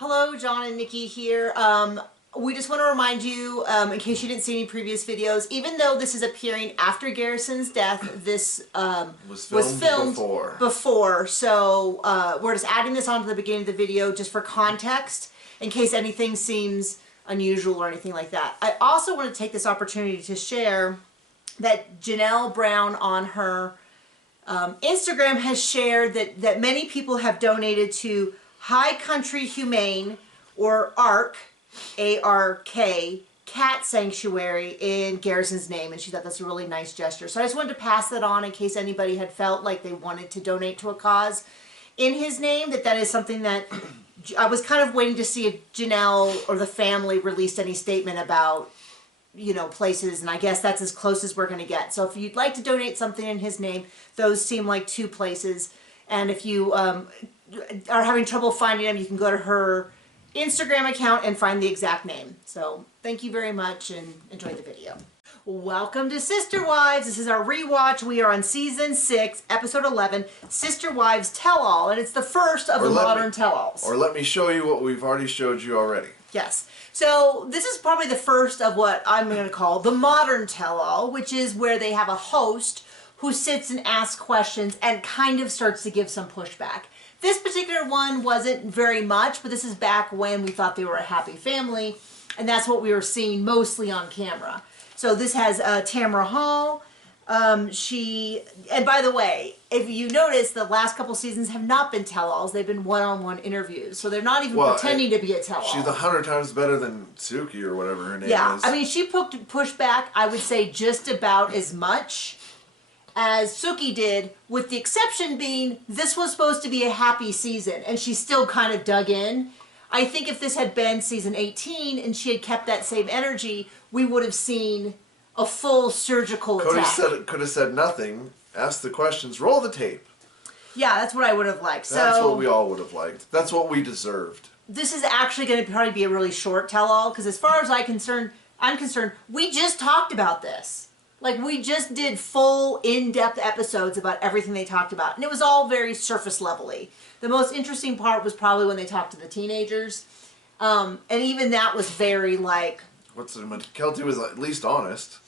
Hello, John and Nikki here. We just want to remind you, in case you didn't see any previous videos, even though this is appearing after Garrison's death, this was filmed before. So we're just adding this on to the beginning of the video just for context, in case anything seems unusual or anything like that. I also want to take this opportunity to share that Janelle Brown on her Instagram has shared that many people have donated to High Country Humane, or ARK, A-R-K, cat sanctuary in Garrison's name, and she thought that's a really nice gesture. So I just wanted to pass that on in case anybody had felt like they wanted to donate to a cause in his name, that is something that I was kind of waiting to see if Janelle or the family released any statement about, you know, places, and I guess that's as close as we're going to get. So if you'd like to donate something in his name, those seem like two places. And if you are having trouble finding them, you can go to her Instagram account and find the exact name. So thank you very much and enjoy the video. Welcome to Sister Wives. This is our rewatch. We are on season 6, episode 11, Sister Wives Tell All, and it's the first of the modern tell-alls. Or let me show you what we've already showed you already. Yes. So this is probably the first of what I'm going to call the modern tell-all, which is where they have a host who sits and asks questions and kind of starts to give some pushback. This particular one wasn't very much, but this is back when we thought they were a happy family, and that's what we were seeing mostly on camera. So this has Tamara Hall. And by the way, if you notice, the last couple seasons have not been tell-alls. They've been one-on-one interviews. So they're not even pretending to be a tell-all. She's 100 times better than Suki or whatever her name is. Yeah, I mean, she pushed back, I would say, just about as much as Suki did, with the exception being this was supposed to be a happy season, and she still kind of dug in. I think if this had been season 18 and she had kept that same energy, we would have seen a full surgical attack. Could have said nothing, asked the questions, roll the tape. Yeah, that's what I would have liked. That's what we all would have liked. That's what we deserved. This is actually going to probably be a really short tell-all, because as far as I'm concerned, we just talked about this. Like, we just did full, in-depth episodes about everything they talked about. And it was all very surface-level-y. The most interesting part was probably when they talked to the teenagers. And even that was very, like... McKelty was at least honest.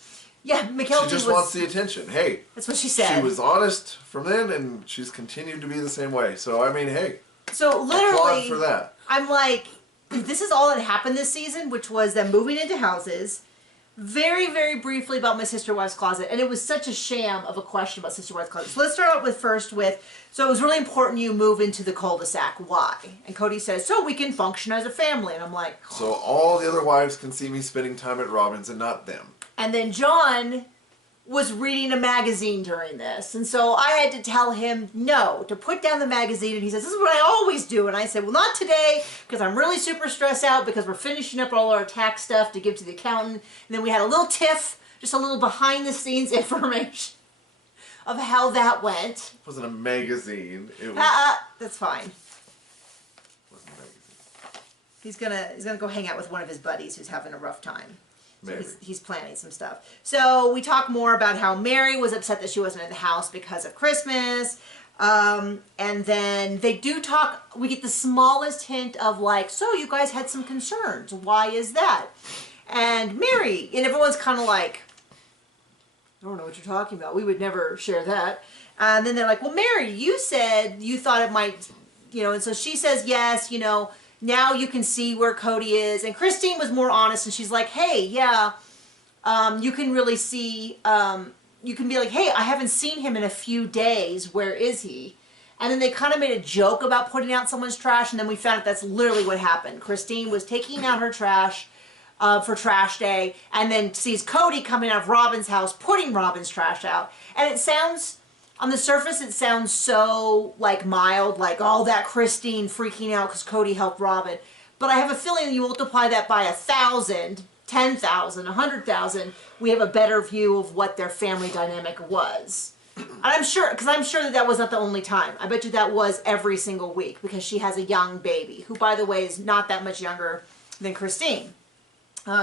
Yeah, McKelty She just wants the attention. Hey. That's what she said. She was honest from then, and she's continued to be the same way. So, I mean, hey. So, literally... applaud for that. I'm like, if this is all that happened this season, which was them moving into houses... Very, very briefly about my Sister Wives Closet, and it was such a sham of a question about Sister Wives Closet. So let's start out first with, so it was really important you move into the cul-de-sac. Why? And Cody says, so we can function as a family. And I'm like... Oh. So all the other wives can see me spending time at Robin's and not them. And then John was reading a magazine during this, and so I had to tell him no, to put down the magazine, and he says, this is what I always do. And I said, well, not today, because I'm really super stressed out because we're finishing up all our tax stuff to give to the accountant. And then we had a little tiff, just a little behind-the-scenes information of how that went. It wasn't a magazine. It was... that's fine. It wasn't a magazine. He's gonna go hang out with one of his buddies who's having a rough time. So he's planning some stuff. So we talk more about how Mary was upset that she wasn't in the house because of Christmas. And then they do talk, we get the smallest hint of like, so you guys had some concerns. Why is that? And Mary, and everyone's kind of like, I don't know what you're talking about. We would never share that. And then they're like, well, Mary, you said you thought it might, you know, and so she says, yes, you know, now you can see where Cody is. And Christine was more honest, and she's like, hey, yeah, you can really see, you can be like, hey, I haven't seen him in a few days. Where is he? And then they kind of made a joke about putting out someone's trash, and then we found out that's literally what happened. Christine was taking out her trash for trash day, and then sees Cody coming out of Robin's house, putting Robin's trash out. And it sounds... on the surface, it sounds so, like, mild, like, all that Christine freaking out because Cody helped Robin. But I have a feeling you multiply that by 1,000, 10,000, 100,000, we have a better view of what their family dynamic was. And I'm sure, because I'm sure that was not the only time. I bet you that was every single week, because she has a young baby, who, by the way, is not that much younger than Christine.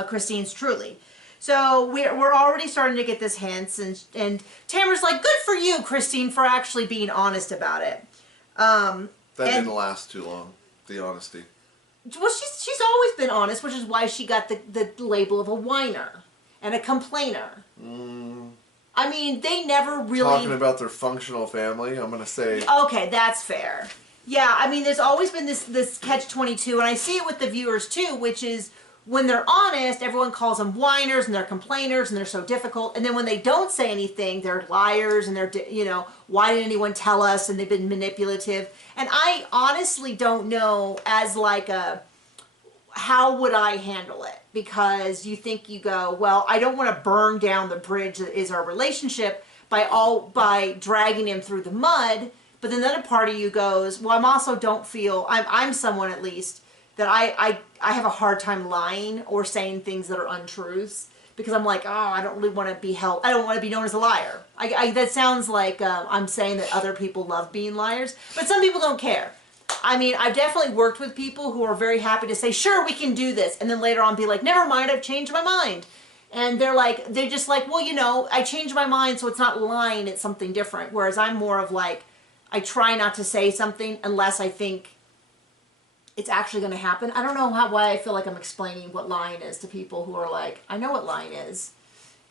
Christine's truly. So we're already starting to get this hints, and Tamara's like, good for you, Christine, for actually being honest about it. That didn't last too long, the honesty. Well, she's always been honest, which is why she got the label of a whiner and a complainer. I mean, they never really... Talking about their functional family, I'm going to say... Okay, that's fair. Yeah, I mean, there's always been this catch-22, and I see it with the viewers, too, which is when they're honest, everyone calls them whiners, and they're complainers, and they're so difficult, and then when they don't say anything, they're liars, and they're, you know, why didn't anyone tell us, and they've been manipulative. And I honestly don't know as like a... How would I handle it? Because you think you go, well, I don't want to burn down the bridge that is our relationship by dragging him through the mud. But then the other part of you goes, well, I'm also don't feel, I'm someone at least that I have a hard time lying or saying things that are untruths because I'm like, oh, I don't really want to be held, I don't want to be known as a liar. That sounds like I'm saying that other people love being liars, but some people don't care. I mean, I've definitely worked with people who are very happy to say, sure, we can do this. And then later on be like, never mind, I've changed my mind. And they're just like, well, you know, I changed my mind, so it's not lying, it's something different. Whereas I'm more of like, I try not to say something unless I think it's actually going to happen. I don't know why I feel like I'm explaining what lying is to people who are like, I know what lying is.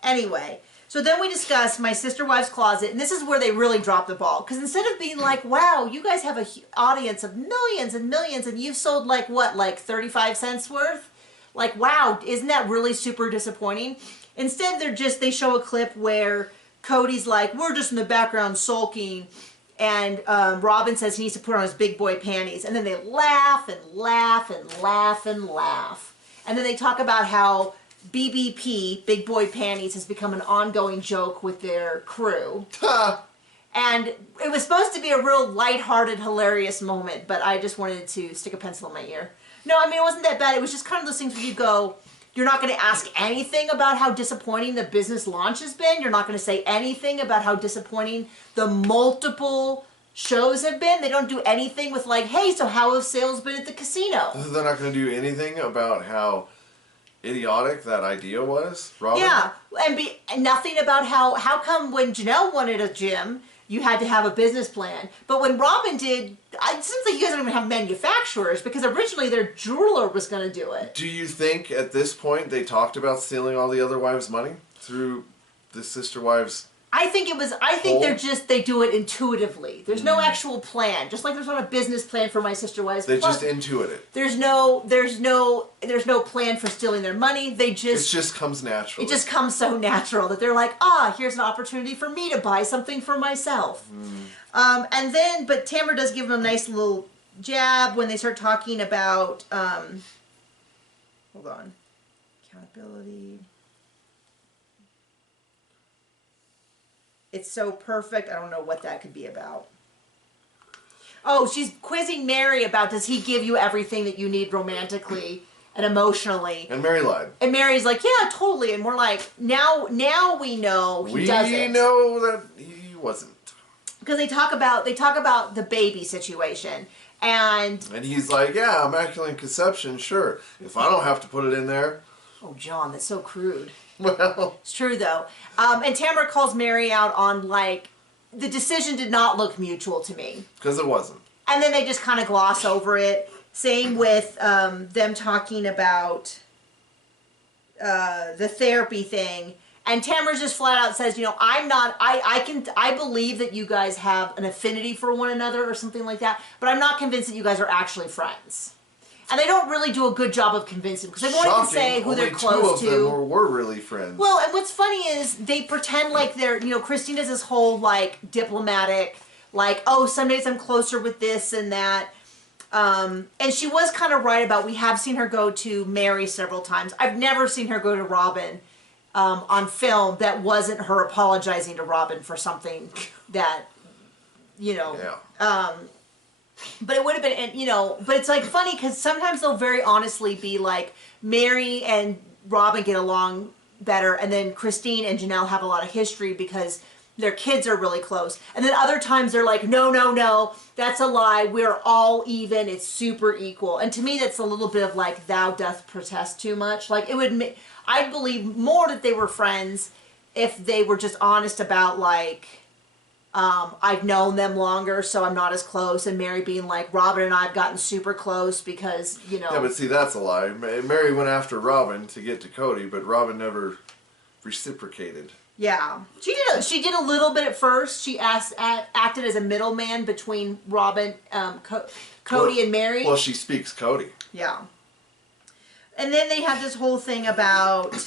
Anyway. So then we discussed My Sister Wives Closet, and this is where they really dropped the ball. Because instead of being like, wow, you guys have an audience of millions and millions, and you've sold like, what, like 35 cents worth? Like, wow, isn't that really super disappointing? Instead, they show a clip where Cody's like, we're just in the background sulking, and Robin says he needs to put on his big boy panties. And then they laugh and laugh and laugh and laugh. And then they talk about how BBP, Big Boy Panties, has become an ongoing joke with their crew. And it was supposed to be a real lighthearted, hilarious moment, but I just wanted to stick a pencil in my ear. No, I mean, it wasn't that bad. It was just kind of those things where you go, you're not going to ask anything about how disappointing the business launch has been. You're not going to say anything about how disappointing the multiple shows have been. They don't do anything with like, hey, so how have sales been at the casino? They're not going to do anything about how idiotic that idea was, Robin? Yeah, and nothing about how come when Janelle wanted a gym, you had to have a business plan. But when Robin did, it seems like you guys don't even have manufacturers because originally their jeweler was going to do it. Do you think at this point they talked about stealing all the other wives' money through the sister wives? I think they do it intuitively. There's no actual plan. Just like there's not a business plan for My Sister Wives. They just intuit it. There's no plan for stealing their money. It just comes naturally. It just comes so natural that they're like, here's an opportunity for me to buy something for myself. But Tamara does give them a nice little jab when they start talking about, hold on, accountability. It's so perfect. I don't know what that could be about. Oh, she's quizzing Mary about does he give you everything that you need romantically and emotionally? And Mary lied. And Mary's like, yeah, totally. And we're like, now we know he doesn't. We know that he wasn't. Because they talk about the baby situation. And he's like, yeah, immaculate conception, sure. If I don't have to put it in there. Oh, John, that's so crude. Well, it's true though. And Tamara calls Mary out on like, the decision did not look mutual to me. Because it wasn't. And then they just kind of gloss over it. Same with them talking about the therapy thing. And Tamara just flat out says, you know, I believe that you guys have an affinity for one another or something like that, but I'm not convinced that you guys are actually friends. And they don't really do a good job of convincing because they won't even say who they're close to. Only 2 of them were really friends. Well, and what's funny is they pretend like they're, you know, Christine does this whole like diplomatic, like, oh, some days I'm closer with this and that. And she was kind of right about we have seen her go to Mary several times. I've never seen her go to Robin on film that wasn't her apologizing to Robin for something that, you know. Yeah. But it would have been, you know, but it's like funny because sometimes they'll very honestly be like, Mary and Robin get along better, and then Christine and Janelle have a lot of history because their kids are really close. And then other times they're like, no, that's a lie. We're all even. It's super equal. And to me, that's a little bit of like, thou doth protest too much. Like it would, I'd believe more that they were friends if they were just honest about like, I've known them longer, so I'm not as close. And Mary being like, Robin and I have gotten super close because, you know. Yeah, but see, that's a lie. Mary went after Robin to get to Cody, but Robin never reciprocated. Yeah, she did a little bit at first. She acted as a middleman between Robin, Cody, and Mary. Well, she speaks Cody. Yeah. And then they had this whole thing about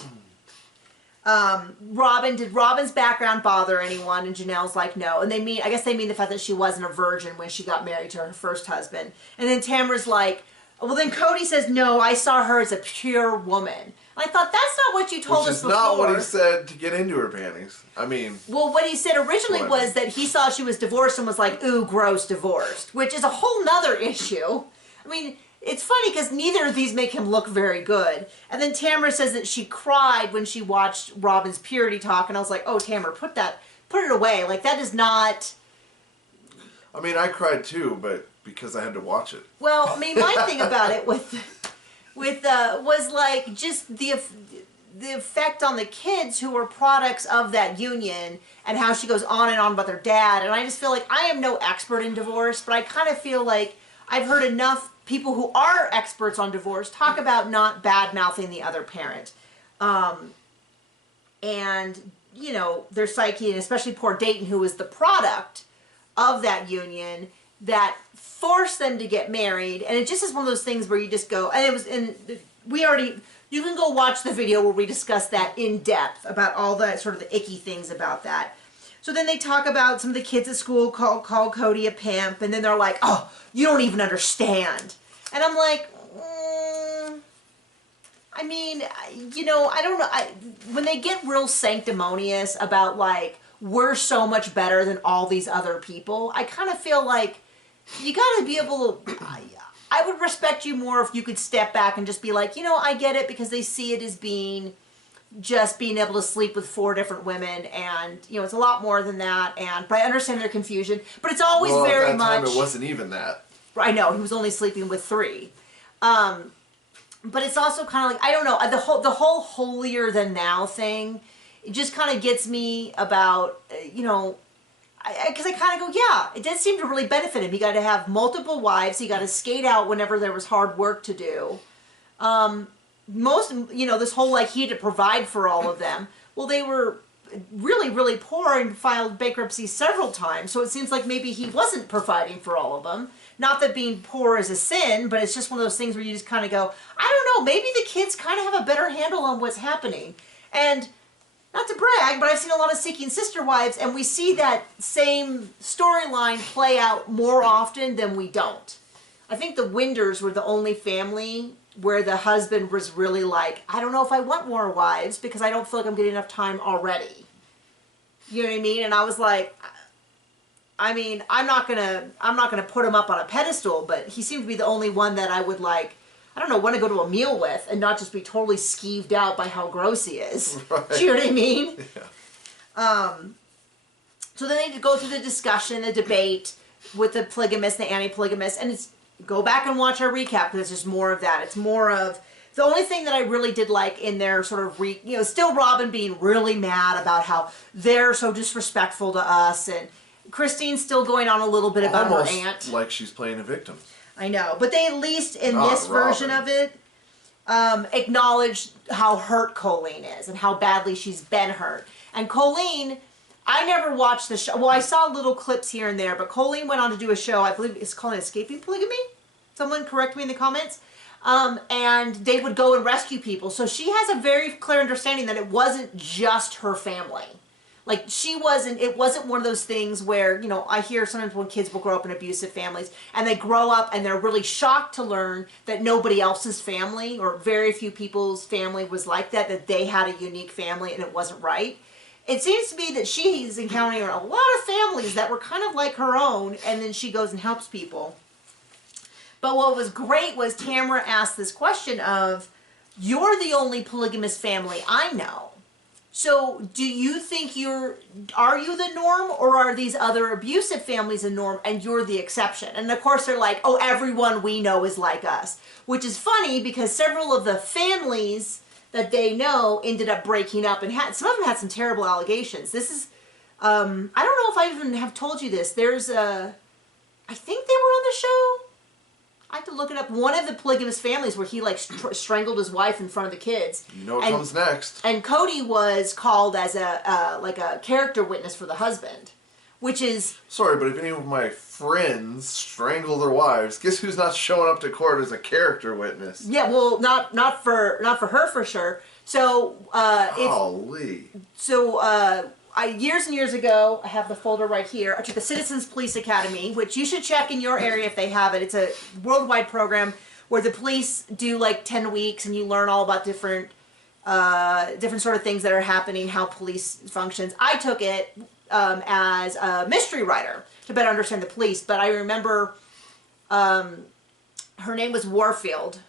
Robin. Did Robin's background bother anyone? And Janelle's like, no. And I guess they mean the fact that she wasn't a virgin when she got married to her first husband. And then Tamara's like, well, then Cody says, no, I saw her as a pure woman. I thought, that's not what you told us before. Which is not what he said to get into her panties. I mean... Well, what he said originally was that he saw she was divorced and was like, ooh, gross, divorced. Which is a whole nother issue. I mean, it's funny because neither of these make him look very good. And then Tamara says that she cried when she watched Robin's purity talk. And I was like, oh, Tamara, put it away. Like, that is not... I mean, I cried too, but because I had to watch it. Well, I mean, my thing about it was like just the effect on the kids who were products of that union and how she goes on and on about their dad. And I just feel like I am no expert in divorce, but I kind of feel like I've heard enough people who are experts on divorce talk about not bad-mouthing the other parent. And, you know, their psyche, and especially poor Dayton, who was the product of that union, that forced them to get married. And it just is one of those things where you just go, you can go watch the video where we discuss that in depth about all the sort of the icky things about that. So then they talk about some of the kids at school call Cody a pimp, and then they're like, oh, you don't even understand. And I'm like, I mean, you know, I don't know. When they get real sanctimonious about like, we're so much better than all these other people, I kind of feel like you got to be able to, I would respect you more if you could step back and just be like, you know, I get it, because they see it as being just being able to sleep with 4 different women, and, you know, it's a lot more than that, but I understand their confusion, but it's always very much... At that time, it wasn't even that. I know, he was only sleeping with 3. But it's also kind of like, I don't know, the whole holier than thou thing, it just kind of gets me about, you know, because I kind of go, yeah, it did seem to really benefit him. He got to have multiple wives. He got to skate out whenever there was hard work to do. You know, this whole, like, he had to provide for all of them. Well, they were really, really poor and filed bankruptcy several times. So it seems like maybe he wasn't providing for all of them. Not that being poor is a sin, but it's just one of those things where you just kind of go, I don't know, maybe the kids kind of have a better handle on what's happening. And... not to brag, but I've seen a lot of Seeking Sister Wives, and we see that same storyline play out more often than we don't. I think the Winders were the only family where the husband was really like, I don't know if I want more wives because I don't feel like I'm getting enough time already. You know what I mean? And I was like, I mean, I'm not gonna put him up on a pedestal, but he seemed to be the only one that I would like, I don't know, want to go to a meal with and not just be totally skeeved out by how gross he is. Right. Do you know what I mean? Yeah. So then they go through the discussion, the debate with the polygamist, the anti-polygamist, and go back and watch our recap because there's just more of that. It's more of, the only thing that I really did like in their sort of, still Robin being really mad about how they're so disrespectful to us, and Christine's still going on a little bit about her aunt. Like she's playing a victim. I know, but they at least in this version of it acknowledge how hurt Colleen is and how badly she's been hurt. And Colleen, I never watched the show. Well, I saw little clips here and there, but Colleen went on to do a show, I believe it's called Escaping Polygamy? Someone correct me in the comments. And they would go and rescue people. So she has a very clear understanding that it wasn't just her family. Like, it wasn't one of those things where, you know, I hear sometimes when kids will grow up in abusive families, and they grow up and they're really shocked to learn that nobody else's family, or very few people's family was like that they had a unique family and it wasn't right. It seems to be that she's encountering a lot of families that were kind of like her own, and then she goes and helps people. But what was great was Tamara asked this question of, you're the only polygamous family I know. So do you think are you the norm, or are these other abusive families the norm and you're the exception? And of course they're like, oh, everyone we know is like us. Which is funny because several of the families that they know ended up breaking up, and some of them had some terrible allegations. This is I don't know if I even have told you this. There's a, I think they were on the show. I have to look it up. One of the polygamous families where he like strangled his wife in front of the kids. You know what comes next. And Cody was called as a like a character witness for the husband, which is... Sorry, but if any of my friends strangle their wives, guess who's not showing up to court as a character witness? Yeah, well, not for her for sure. So years and years ago, I have the folder right here. I took the Citizens Police Academy, which you should check in your area if they have it. It's a worldwide program where the police do like 10 weeks and you learn all about different sort of things that are happening, how police functions. I took it as a mystery writer to better understand the police, but I remember her name was Warfield.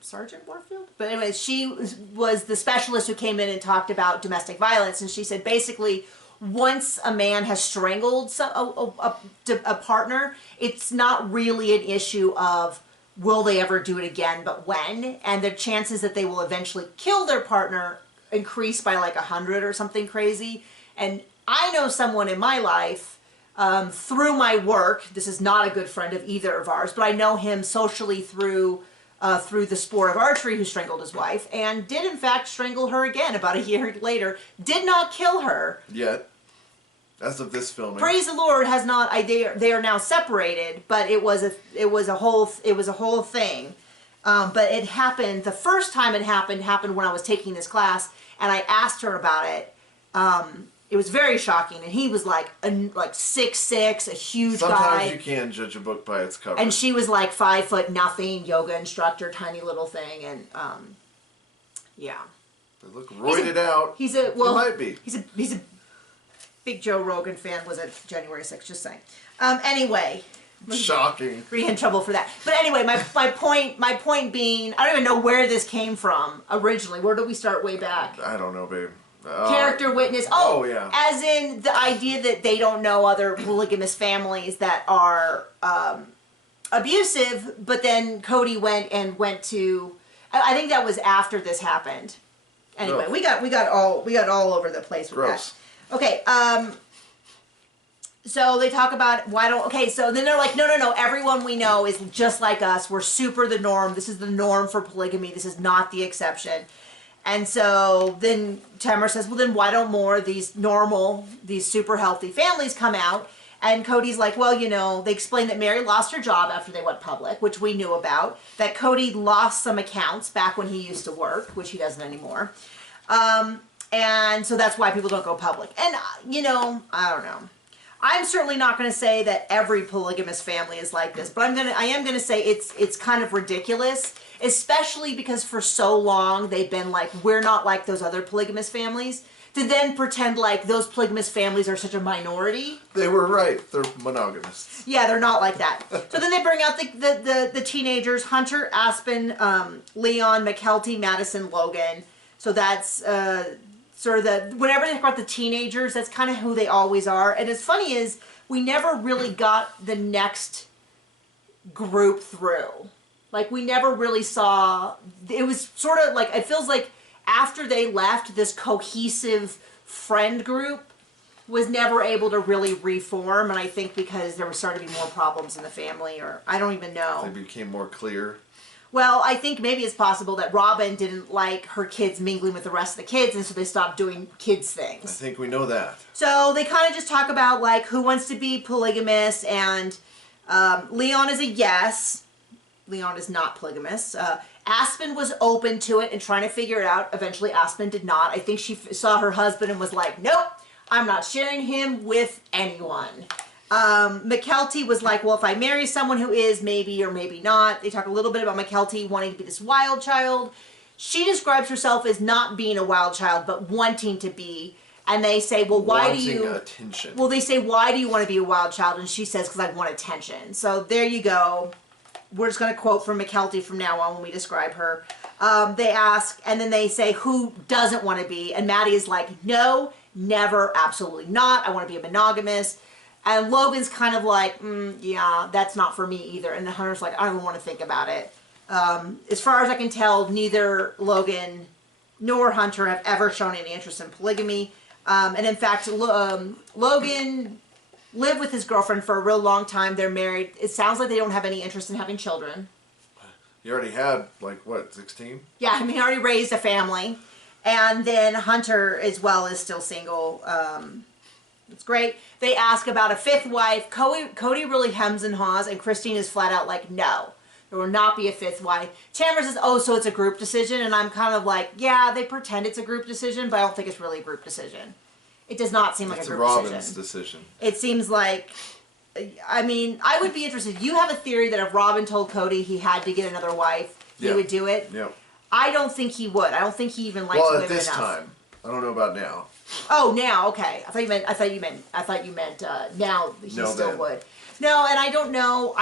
Sergeant Warfield? But anyway, she was the specialist who came in and talked about domestic violence, and she said basically once a man has strangled a partner, it's not really an issue of will they ever do it again, but when, and the chances that they will eventually kill their partner increase by like 100 or something crazy. And I know someone in my life through my work, this is not a good friend of either of ours, but I know him socially through the sport of archery, who strangled his wife, and did in fact strangle her again about a year later. Did not kill her yet, as of this filming. Praise the Lord, has not. They are now separated, but it was a whole thing. But it happened. The first time it happened when I was taking this class, and I asked her about it. It was very shocking, and he was like 6'6", a huge guy. Sometimes you can judge a book by its cover. And she was like 5 foot nothing, yoga instructor, tiny little thing, and yeah. They look roided out. He might be. He's a big Joe Rogan fan. Was it January 6th? Just saying. Anyway. Shocking. We're in trouble for that. But anyway, my point being, I don't even know where this came from originally. Where did we start way back? I don't know, babe. Character witness. Oh, yeah. As in the idea that they don't know other polygamous families that are abusive, but then Cody went to. I think that was after this happened. Anyway, we got all over the place with Gross. that. Okay. So they talk about so then they're like, no, everyone we know is just like us. We're super the norm. This is the norm for polygamy. This is not the exception. And so then Tamara says, well, then why don't more of these super healthy families come out? And Cody's like, well, they explained that Mary lost her job after they went public, which we knew about, that Cody lost some accounts back when he used to work, which he doesn't anymore. And so that's why people don't go public. And, I don't know. I'm certainly not going to say that every polygamous family is like this, but I am going to say it's kind of ridiculous, especially because for so long they've been like, we're not like those other polygamous families, to then pretend like those polygamous families are such a minority. They were right. They're monogamists. Yeah, they're not like that. So then they bring out the teenagers, Hunter, Aspen, Leon, McKelty, Madison, Logan. So that's sort of whenever they talk about the teenagers, that's kind of who they always are. And as funny is, we never really got the next group through. Like, we never really saw, it was sort of like, it feels like after they left, this cohesive friend group was never able to really reform. And I think because there was starting to be more problems in the family, or I don't even know. They became more clear. Well, I think maybe it's possible that Robin didn't like her kids mingling with the rest of the kids, and so they stopped doing kids things. I think we know that. So they kind of just talk about, like, who wants to be polygamous, and Leon is a yes. Leon is not polygamous. Aspen was open to it and trying to figure it out. Eventually, Aspen did not. I think she saw her husband and was like, nope, I'm not sharing him with anyone. McKelty was like, well, if I marry someone who is, maybe or maybe not. They talk a little bit about McKelty wanting to be this wild child. She describes herself as not being a wild child, but wanting to be. And they say, well, why do you... Wanting attention. Well, they say, why do you want to be a wild child? And she says, because I want attention. So there you go. We're just going to quote from McKelty from now on when we describe her. They ask, and then they say, who doesn't want to be? And Maddie is like, no, never, absolutely not. I want to be a monogamous. And Logan's kind of like, yeah, that's not for me either. And the Hunter's like, I don't want to think about it. As far as I can tell, neither Logan nor Hunter have ever shown any interest in polygamy. And in fact, Logan lived with his girlfriend for a real long time. They're married. It sounds like they don't have any interest in having children. He already had, like, what, 16? Yeah, I mean, he already raised a family. And then Hunter, as well, is still single. It's great. They ask about a fifth wife. Cody really hems and haws, and Christine is flat out like, no, there will not be a fifth wife. Tamara says, oh, so it's a group decision? And I'm kind of like, yeah, they pretend it's a group decision, but I don't think it's really a group decision. It does not seem like a group decision. It's Robin's decision. It seems like, I mean, I would be interested. You have a theory that if Robin told Cody he had to get another wife, he would do it? Yeah. I don't think he would. I don't think he even likes women enough. Well, at this time. I don't know about now. Oh, now, okay. I thought you meant now he still would. No, and I don't know.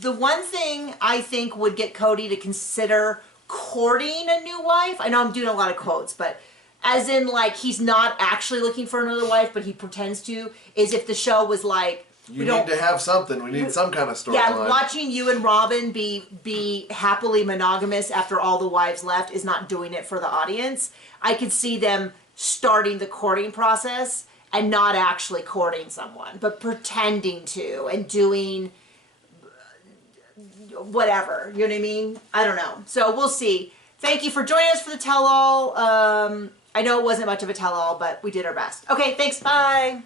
The one thing I think would get Cody to consider courting a new wife. I know I'm doing a lot of quotes, but as in like he's not actually looking for another wife, but he pretends to. Is if the show was like, you need to have something. We need some kind of storyline. Yeah, watching you and Robin be happily monogamous after all the wives left is not doing it for the audience. I could see them starting the courting process and not actually courting someone, but pretending to and doing whatever. You know what I mean? I don't know. So we'll see. Thank you for joining us for the tell-all. I know it wasn't much of a tell-all, but we did our best. Okay, thanks. Bye.